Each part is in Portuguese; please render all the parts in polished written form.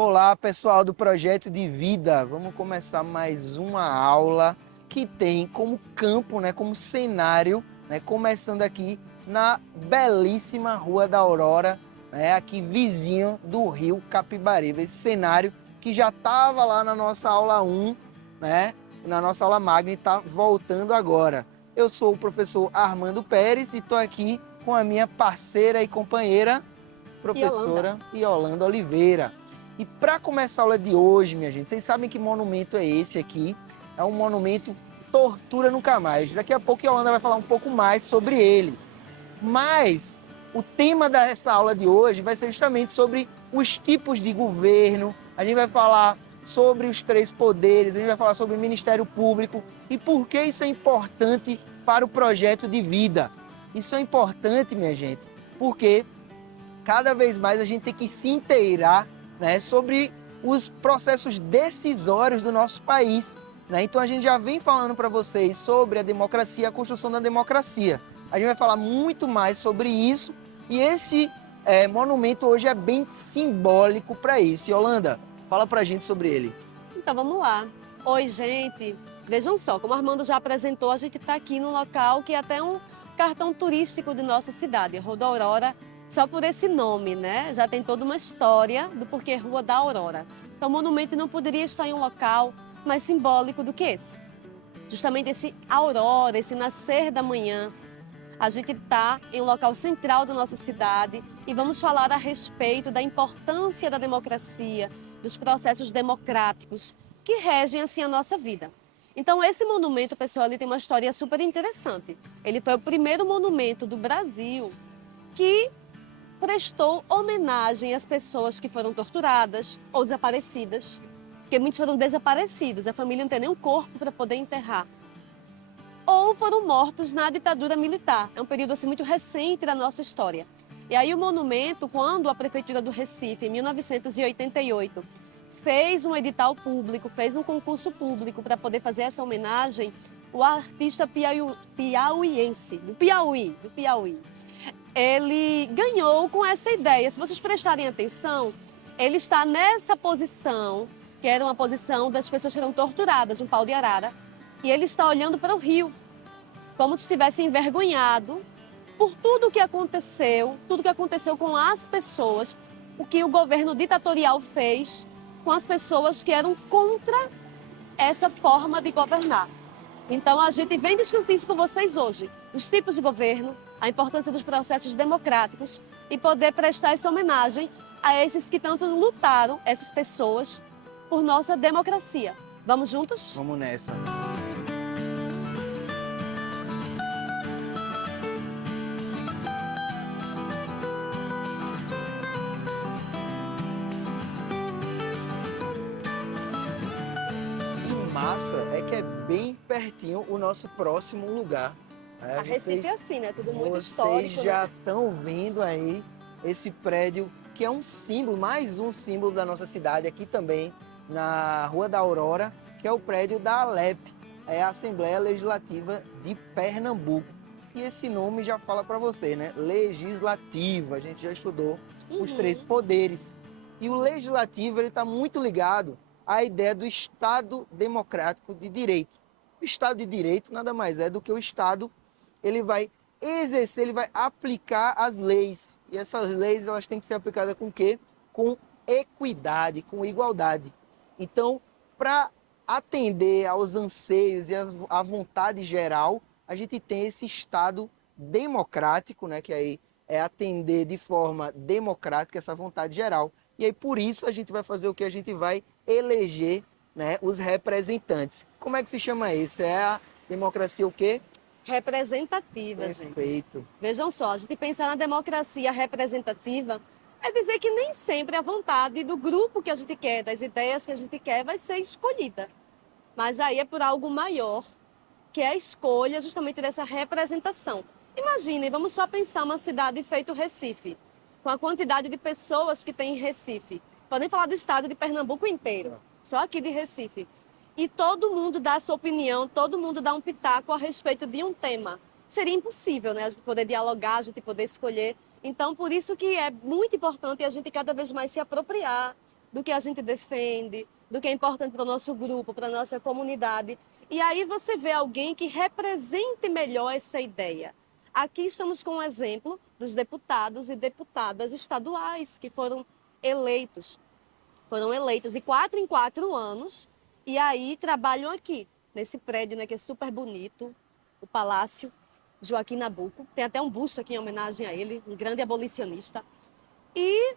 Olá, pessoal do Projeto de Vida. Vamos começar mais uma aula que tem como campo, como cenário, começando aqui na belíssima Rua da Aurora, aqui vizinho do Rio Capibaribe. Esse cenário que já estava lá na nossa aula 1, na nossa aula magna, e está voltando agora. Eu sou o professor Armando Pérez e estou aqui com a minha parceira e companheira, professora Yolanda Oliveira. E para começar a aula de hoje, minha gente, vocês sabem que monumento é esse aqui? É um monumento Tortura Nunca Mais. Daqui a pouco a Yolanda vai falar um pouco mais sobre ele. Mas o tema dessa aula de hoje vai ser justamente sobre os tipos de governo. A gente vai falar sobre os três poderes, a gente vai falar sobre o Ministério Público e por que isso é importante para o projeto de vida. Isso é importante, minha gente, porque cada vez mais a gente tem que se inteirar, sobre os processos decisórios do nosso país. Então a gente já vem falando para vocês sobre a democracia, a construção da democracia. A gente vai falar muito mais sobre isso e esse monumento hoje é bem simbólico para isso. Yolanda, fala para a gente sobre ele. Então vamos lá. Oi, gente. Vejam só, como o Armando já apresentou, a gente está aqui num local que é até um cartão turístico de nossa cidade, a Rua da Aurora. Só por esse nome, já tem toda uma história do porquê Rua da Aurora. Então o monumento não poderia estar em um local mais simbólico do que esse. Justamente esse aurora, esse nascer da manhã. A gente está em um local central da nossa cidade e vamos falar a respeito da importância da democracia, dos processos democráticos que regem assim a nossa vida. Então esse monumento, pessoal, ele tem uma história super interessante. Ele foi o primeiro monumento do Brasil que prestou homenagem às pessoas que foram torturadas ou desaparecidas, porque muitos foram desaparecidos, a família não tem nem um corpo para poder enterrar, ou foram mortos na ditadura militar. É um período assim muito recente da nossa história. E aí o monumento, quando a Prefeitura do Recife, em 1988, fez um edital público, fez um concurso público para poder fazer essa homenagem, o artista piauiense, do Piauí, ele ganhou com essa ideia. Se vocês prestarem atenção, ele está nessa posição, que era uma posição das pessoas que eram torturadas, um pau de arara, e ele está olhando para o rio, como se estivesse envergonhado por tudo que aconteceu com as pessoas, o que o governo ditatorial fez com as pessoas que eram contra essa forma de governar. Então, a gente vem discutir isso com vocês hoje, os tipos de governo, a importância dos processos democráticos e poder prestar essa homenagem a esses que tanto lutaram, essas pessoas, por nossa democracia. Vamos juntos? Vamos nessa. Massa é que é bem pertinho o nosso próximo lugar. A Recife é assim, tudo muito vocês histórico. Vocês já estão vendo aí esse prédio que é um símbolo, mais um símbolo da nossa cidade aqui também, na Rua da Aurora, que é o prédio da ALEP, é a Assembleia Legislativa de Pernambuco. E esse nome já fala para você, Legislativa, a gente já estudou os três poderes. E o Legislativo ele está muito ligado à ideia do Estado Democrático de Direito. O Estado de Direito nada mais é do que o Estado, ele vai exercer, ele vai aplicar as leis. E essas leis elas têm que ser aplicadas com o quê? Com equidade, com igualdade. Então, para atender aos anseios e à vontade geral, a gente tem esse Estado democrático, que aí é atender de forma democrática essa vontade geral. E aí, por isso, a gente vai fazer o que? A gente vai eleger os representantes. Como é que se chama isso? É a democracia o quê? Representativa, Perfeito. gente. Vejam só, a gente pensar na democracia representativa é dizer que nem sempre a vontade do grupo que a gente quer, das ideias que a gente quer, vai ser escolhida. Mas aí é por algo maior, que é a escolha justamente dessa representação. Imaginem, vamos só pensar uma cidade feita o Recife, com a quantidade de pessoas que tem em Recife. Podem falar do estado de Pernambuco inteiro, só aqui de Recife. E todo mundo dá a sua opinião, todo mundo dá um pitaco a respeito de um tema. Seria impossível, a gente poder dialogar, a gente poder escolher. Então, por isso que é muito importante a gente cada vez mais se apropriar do que a gente defende, do que é importante para o nosso grupo, para a nossa comunidade. E aí você vê alguém que represente melhor essa ideia. Aqui estamos com um exemplo dos deputados e deputadas estaduais que foram eleitos. Foram eleitos de 4 em 4 anos e aí trabalham aqui, nesse prédio, né, que é super bonito, o Palácio Joaquim Nabuco. Tem até um busto aqui em homenagem a ele, um grande abolicionista. E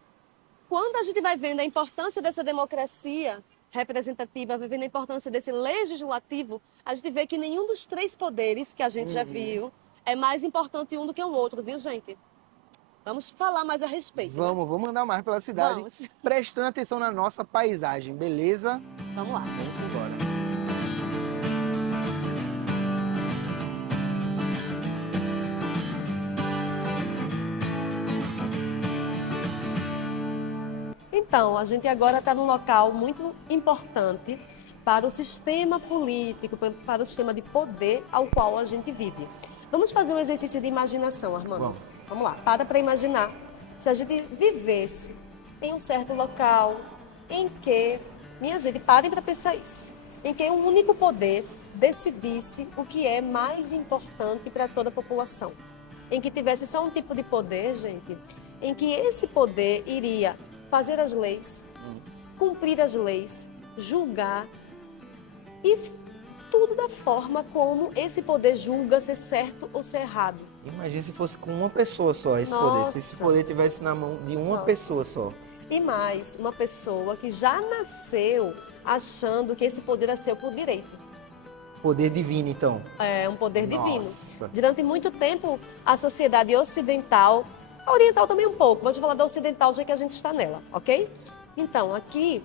quando a gente vai vendo a importância dessa democracia representativa, vai vendo a importância desse legislativo, a gente vê que nenhum dos 3 poderes que a gente já viu é mais importante um do que o outro, viu, gente? Vamos falar mais a respeito. Vamos andar mais pela cidade, Vamos. prestando atenção na nossa paisagem, beleza? Vamos lá. Vamos embora. Então, a gente agora está num local muito importante para o sistema político, para o sistema de poder ao qual a gente vive. Vamos fazer um exercício de imaginação, Armando? Vamos lá, para imaginar. Se a gente vivesse em um certo local em que, minha gente, parem para pensar isso, em que um único poder decidisse o que é mais importante para toda a população. Em que tivesse só um tipo de poder, gente, em que esse poder iria fazer as leis, cumprir as leis, julgar e tudo da forma como esse poder julga ser certo ou ser errado. Imagina se fosse com uma pessoa só esse poder, se esse poder tivesse na mão de uma pessoa só. E mais, uma pessoa que já nasceu achando que esse poder é seu por direito. Poder divino, então. É um poder divino. Nossa. Durante muito tempo, a sociedade ocidental, a oriental também um pouco, vamos falar da ocidental já que a gente está nela, ok? Então, aqui,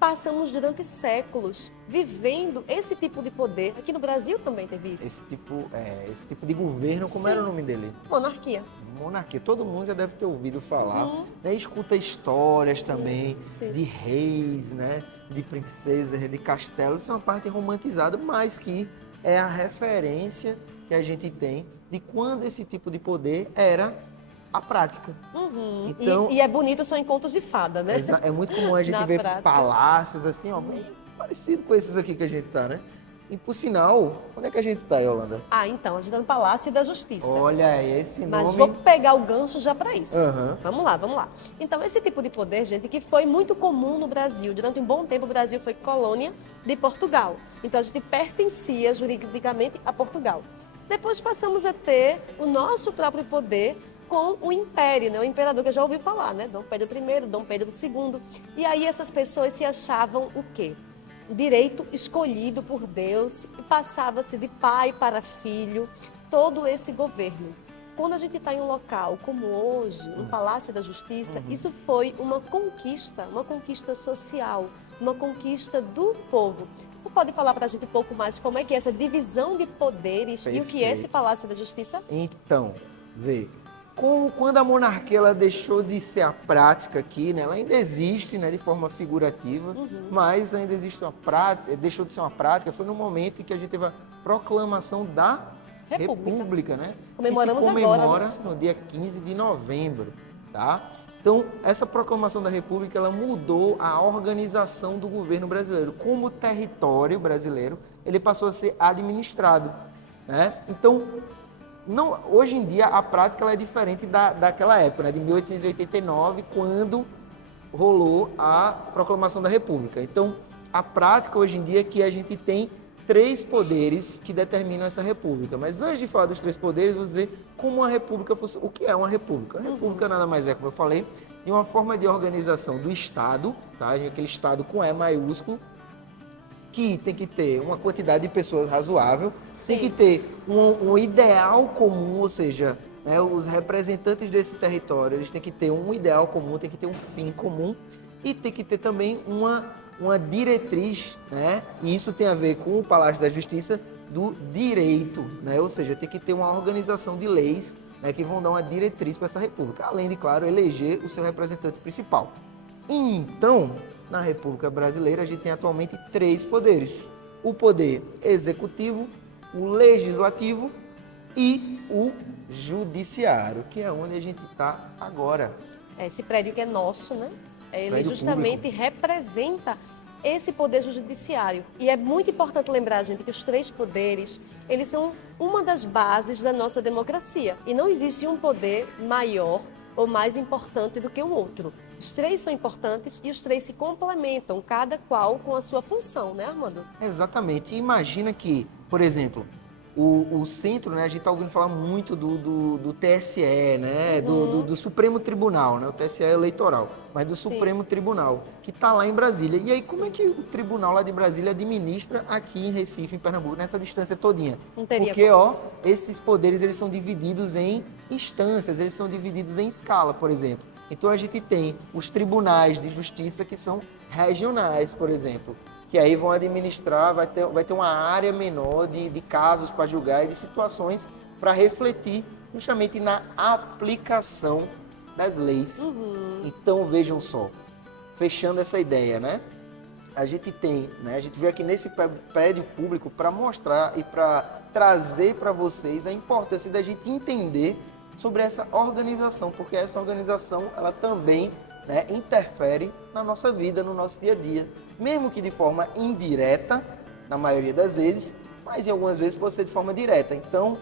passamos durante séculos vivendo esse tipo de poder. Aqui no Brasil também teve isso. Esse tipo de governo, como era o nome dele? Monarquia. Monarquia. Todo mundo já deve ter ouvido falar. Né? Escuta histórias também de reis, né? De princesas, de castelos. Isso é uma parte romantizada, mas que é a referência que a gente tem de quando esse tipo de poder era a prática. Então, e é bonito só em contos de fada, né? É muito comum a gente ver palácios assim, ó, bem parecido com esses aqui que a gente tá, né? E por sinal, onde é que a gente tá, Yolanda? Então, a gente tá no Palácio da Justiça. Olha, esse nome... Mas vou pegar o gancho já para isso. Uhum. Vamos lá. Então, esse tipo de poder, gente, que foi muito comum no Brasil. Durante um bom tempo, o Brasil foi colônia de Portugal. Então, a gente pertencia juridicamente a Portugal. Depois passamos a ter o nosso próprio poder com o império, né? O imperador que já ouviu falar, né? Dom Pedro I, Dom Pedro II. E aí essas pessoas se achavam o quê? Direito escolhido por Deus e passava-se de pai para filho todo esse governo. Quando a gente está em um local como hoje, no Palácio da Justiça, isso foi uma conquista social, uma conquista do povo. Você pode falar para a gente um pouco mais como é que é essa divisão de poderes e o que é esse Palácio da Justiça? Então, vê. Quando a monarquia ela deixou de ser a prática aqui, né? Ela ainda existe, né, de forma figurativa, mas ainda existe uma prática, deixou de ser uma prática, foi no momento em que a gente teve a proclamação da República, né? Comemoramos que se comemora agora, né? no dia 15 de novembro, tá? Então, essa proclamação da República, ela mudou a organização do governo brasileiro. Como o território brasileiro, ele passou a ser administrado, né? Então, hoje em dia, a prática ela é diferente daquela época, né, de 1889, quando rolou a proclamação da República. Então, a prática hoje em dia é que a gente tem 3 poderes que determinam essa república. Mas antes de falar dos 3 poderes, vou dizer como uma república fosse. O que é uma república? A república nada mais é, como eu falei, de uma forma de organização do Estado, tá? Aquele Estado com E maiúsculo, que tem que ter uma quantidade de pessoas razoável, tem que ter um ideal comum, ou seja, né, os representantes desse território, eles têm que ter um ideal comum, tem que ter um fim comum e tem que ter também uma diretriz, né? E isso tem a ver com o Palácio da Justiça do direito, né? Ou seja, tem que ter uma organização de leis, né, que vão dar uma diretriz para essa república, além de, claro, eleger o seu representante principal. Então, na República Brasileira, a gente tem atualmente 3 poderes. O poder executivo, o legislativo e o judiciário, que é onde a gente está agora. Esse prédio que é nosso, né? Ele Prédio justamente público. representa esse poder judiciário. E é muito importante lembrar, gente, que os três poderes, eles são uma das bases da nossa democracia. E não existe um poder maior ou mais importante do que o outro. Os três são importantes e os três se complementam, cada qual com a sua função, né, Armando? Exatamente. E imagina que, por exemplo, o centro, né, a gente está ouvindo falar muito do TSE, né, do Supremo Tribunal, né, o TSE é eleitoral, mas do Sim. Supremo Tribunal, que está lá em Brasília. E aí, como Sim. é que o tribunal lá de Brasília administra aqui em Recife, em Pernambuco, nessa distância todinha? Não teria Porque, como. ó, esses poderes, eles são divididos em instâncias, eles são divididos em escala, por exemplo. Então, a gente tem os tribunais de justiça que são regionais, por exemplo, que aí vão administrar, vai ter uma área menor de casos para julgar e de situações para refletir justamente na aplicação das leis. Então, vejam só, fechando essa ideia, né? A gente tem, né? A gente veio aqui nesse prédio público para mostrar e para trazer para vocês a importância da gente entender sobre essa organização, porque essa organização, ela também, né, interfere na nossa vida, no nosso dia a dia. Mesmo que de forma indireta, na maioria das vezes, mas em algumas vezes pode ser de forma direta. Então,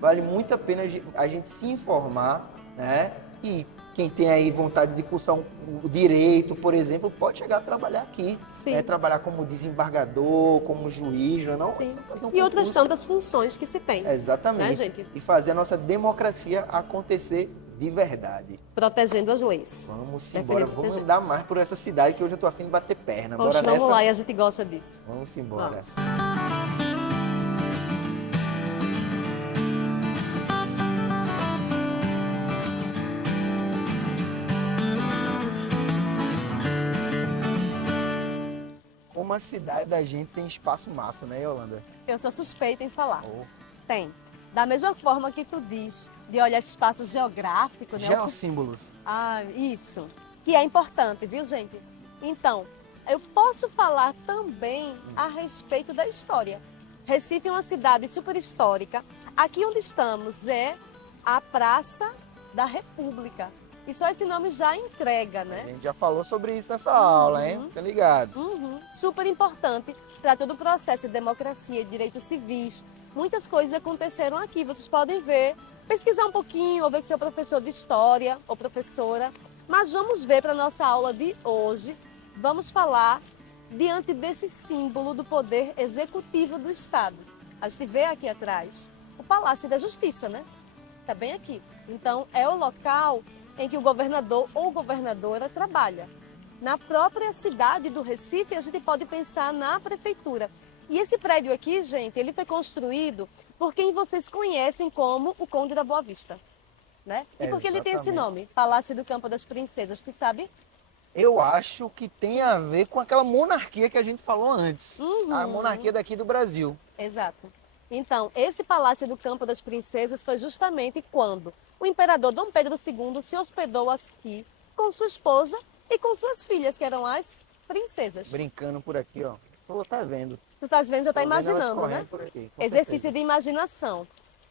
vale muito a pena a gente se informar, né? E quem tem aí vontade de cursar o direito, por exemplo, pode chegar a trabalhar aqui. Sim. Né? Trabalhar como desembargador, como juiz, não é? Sim. Fazer um E outras concurso. tantas funções que se tem. Exatamente. Né, gente? E fazer a nossa democracia acontecer de verdade. Protegendo as leis. Vamos Defender, embora, vamos proteger. andar mais por essa cidade que hoje eu tô afim de bater perna. Poxa, Bora vamos nessa? lá, e a gente gosta disso. Vamos embora. Vamos. Como a cidade da gente tem espaço massa, né, Yolanda? Eu sou suspeita em falar. Oh. Tem. Da mesma forma que tu diz, de olhar espaço geográfico, né? Geossímbolos. Ah, isso. Que é importante, viu, gente? Então, eu posso falar também a respeito da história. Recife é uma cidade super histórica. Aqui onde estamos é a Praça da República. E só esse nome já entrega, A né? gente já falou sobre isso nessa aula, hein? Fiquem ligados. Super importante para todo o processo de democracia e direitos civis. Muitas coisas aconteceram aqui, vocês podem ver, pesquisar um pouquinho, ou ver com seu professor de história ou professora. Mas vamos ver para a nossa aula de hoje, vamos falar diante desse símbolo do poder executivo do Estado. A gente vê aqui atrás o Palácio da Justiça, né? Está bem aqui. Então, é o local em que o governador ou governadora trabalha. Na própria cidade do Recife, a gente pode pensar na prefeitura. E esse prédio aqui, gente, ele foi construído por quem vocês conhecem como o Conde da Boa Vista, né? E por que ele tem esse Exatamente. nome? Palácio do Campo das Princesas, tu sabe? Eu acho que tem a ver com aquela monarquia que a gente falou antes. Uhum. A monarquia daqui do Brasil. Exato. Então, esse Palácio do Campo das Princesas foi justamente quando o imperador Dom Pedro II se hospedou aqui com sua esposa e com suas filhas, que eram as princesas. Brincando por aqui, ó. Tô até vendo. Tu estás vendo, já está Tô vendo elas imaginando, correndo né? por aqui, com Exercício certeza. de imaginação.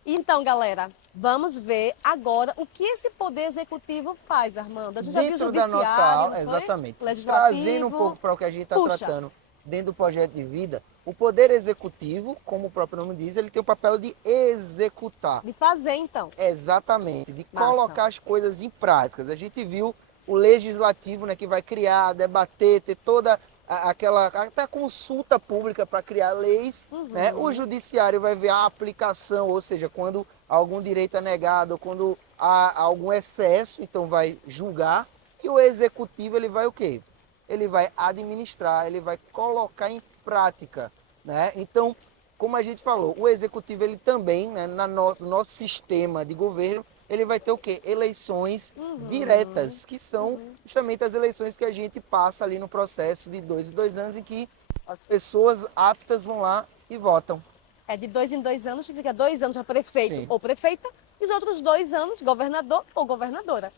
Então, galera, vamos ver agora o que esse poder executivo faz, Armando. A gente já viu o Dentro da judiciário, nossa aula, não foi? exatamente. Legislativo. Trazendo um pouco para o que a gente está Puxa. tratando dentro do projeto de vida, o poder executivo, como o próprio nome diz, ele tem o papel de executar. De fazer, então. Exatamente, de Massa. colocar as coisas em práticas. A gente viu o legislativo, né, que vai criar, debater, ter toda aquela até a consulta pública para criar leis, né? O judiciário vai ver a aplicação, ou seja, quando algum direito é negado, ou quando há algum excesso, então vai julgar. E o executivo, ele vai o quê? Ele vai administrar, ele vai colocar em prática, né? Então, como a gente falou, o executivo, ele também, né, no nosso sistema de governo, ele vai ter o quê? Eleições diretas, que são justamente as eleições que a gente passa ali no processo de 2 em 2 anos, em que as pessoas aptas vão lá e votam. É de 2 em 2 anos, significa 2 anos para prefeito Sim. ou prefeita, e os outros 2 anos, governador ou governadora.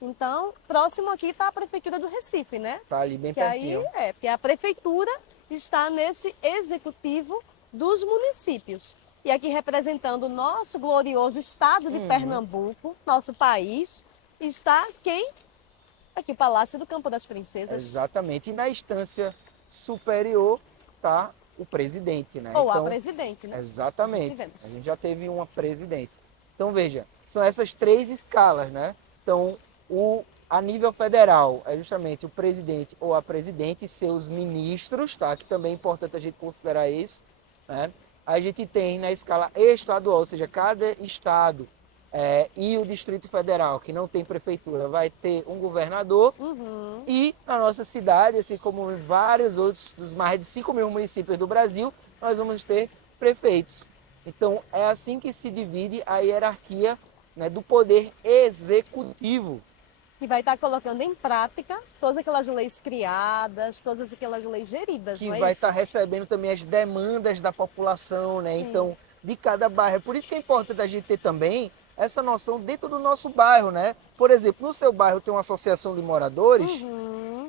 Então, próximo aqui está a Prefeitura do Recife, né? Tá ali bem Que aí pertinho. porque a prefeitura está nesse executivo dos municípios. E aqui representando o nosso glorioso estado de Pernambuco, nosso país, está quem? aqui o Palácio do Campo das Princesas. Exatamente. E na instância superior está o presidente, né? Ou a Então, presidente, né? exatamente. A gente já teve uma presidente. Então, veja, são essas 3 escalas, né? Então, a nível federal é justamente o presidente ou a presidente e seus ministros, tá? Que também é importante a gente considerar isso, né? A gente tem na escala estadual, ou seja, cada estado e o Distrito Federal, que não tem prefeitura, vai ter um governador. E na nossa cidade, assim como em vários outros dos mais de 5 mil municípios do Brasil, nós vamos ter prefeitos. Então, é assim que se divide a hierarquia, né, do poder executivo. Que vai estar colocando em prática todas aquelas leis criadas, todas aquelas leis geridas, Que não é vai isso? estar recebendo também as demandas da população, né? Sim. Então, de cada bairro. É por isso que é importante a gente ter também essa noção dentro do nosso bairro, né? Por exemplo, no seu bairro tem uma associação de moradores,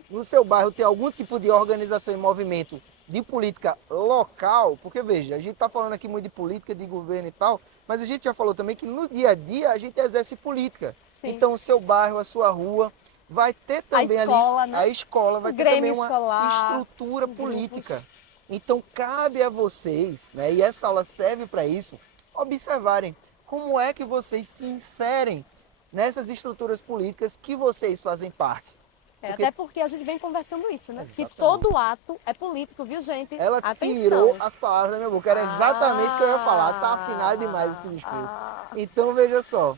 no seu bairro tem algum tipo de organização e movimento de política local, porque veja, a gente está falando aqui muito de política, de governo e tal, mas a gente já falou também que no dia a dia a gente exerce política. Sim. Então, o seu bairro, a sua rua, vai ter também escola, ali né? a escola, vai O ter também Grêmio uma escolar, estrutura grupos. política. Então, cabe a vocês, né, e essa aula serve para isso, observarem como é que vocês se inserem nessas estruturas políticas que vocês fazem parte. Até porque a gente vem conversando isso, né? Exatamente. Que todo ato é político, viu, gente? Ela Atenção. tirou as palavras da minha boca. Era exatamente o que eu ia falar. Tá afinado demais esse discurso. Então, veja só.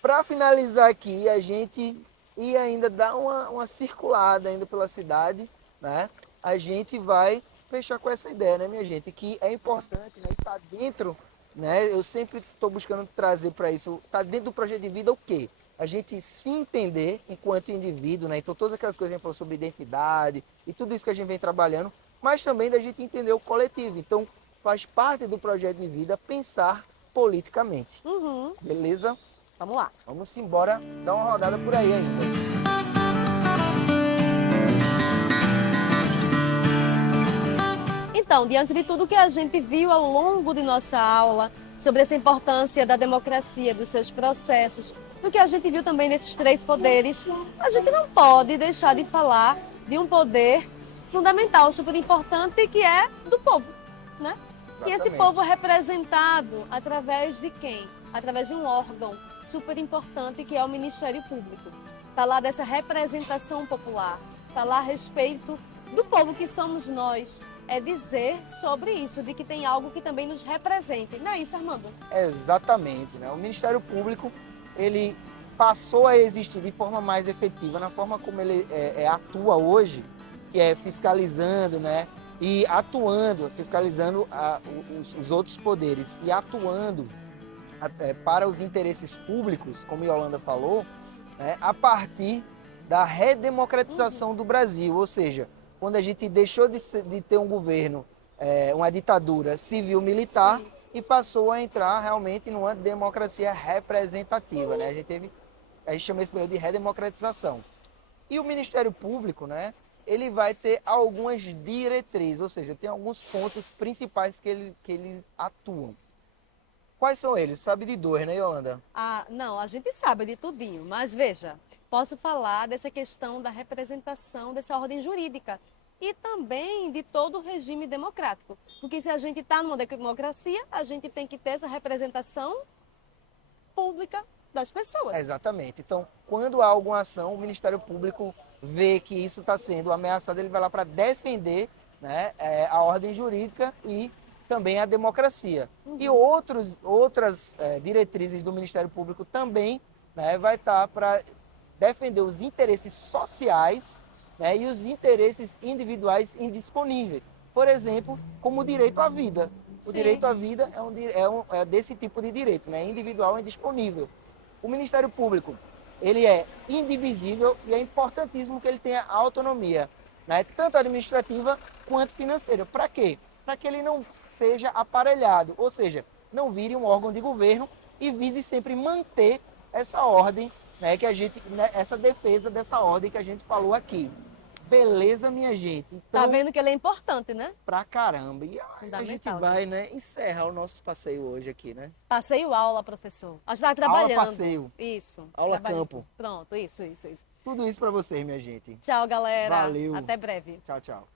Para finalizar aqui, a gente ia ainda dar uma circulada ainda pela cidade, né? A gente vai fechar com essa ideia, né, minha gente? Que é importante, né? Estar dentro, né? Eu sempre estou buscando trazer para isso. Tá dentro do projeto de vida o quê? A gente se entender enquanto indivíduo, né? Então, todas aquelas coisas que a gente falou sobre identidade e tudo isso que a gente vem trabalhando, mas também da gente entender o coletivo. Então, faz parte do projeto de vida pensar politicamente. Beleza? Vamos lá. Vamos embora dar uma rodada por aí ainda. Então, diante de tudo que a gente viu ao longo de nossa aula, sobre essa importância da democracia, dos seus processos, do que a gente viu também nesses 3 poderes, a gente não pode deixar de falar de um poder fundamental, super importante, que é do povo, né? E esse povo é representado através de quem? Através de um órgão super importante que é o Ministério Público. Falar dessa representação popular, falar a respeito do povo que somos nós, é dizer sobre isso, de que tem algo que também nos represente. Não é isso, Armando? Exatamente, né? O Ministério Público, ele passou a existir de forma mais efetiva, na forma como ele atua hoje, que é fiscalizando, né? E atuando, fiscalizando os outros poderes e atuando para os interesses públicos, como Yolanda falou, né? A partir da redemocratização do Brasil, ou seja, quando a gente deixou de ter um governo, uma ditadura civil-militar, e passou a entrar realmente numa democracia representativa, né? A gente chama esse período de redemocratização. E o Ministério Público, né, ele vai ter algumas diretrizes, ou seja, tem alguns pontos principais que eles atuam. Quais são eles? Sabe de 2, né, Yolanda? Não, a gente sabe de tudinho, mas veja, posso falar dessa questão da representação dessa ordem jurídica e também de todo o regime democrático. Porque se a gente está numa democracia, a gente tem que ter essa representação pública das pessoas. Exatamente. Então, quando há alguma ação, o Ministério Público vê que isso está sendo ameaçado, ele vai lá para defender, né, a ordem jurídica e também a democracia. E outras diretrizes do Ministério Público também, né, vai estar para defender os interesses sociais, né, e os interesses individuais indisponíveis. Por exemplo, como o direito à vida. O direito à vida é desse tipo de direito, né, individual e indisponível. O Ministério Público, ele é indivisível e é importantíssimo que ele tenha autonomia, né, tanto administrativa quanto financeira. Para quê? Para que ele não seja aparelhado, ou seja, não vire um órgão de governo e vise sempre manter essa ordem, né, essa defesa dessa ordem que a gente falou aqui. Beleza, minha gente? Então, Tá vendo que ele é importante, né? pra caramba. E a gente Fundamental, vai, né, encerrar o nosso passeio hoje aqui, né? Passeio aula, professor. A gente tá trabalhando. Aula, passeio. Isso. Aula, trabalhando. campo. Pronto, isso. Tudo isso pra vocês, minha gente. Tchau, galera. Valeu. Até breve. Tchau, tchau.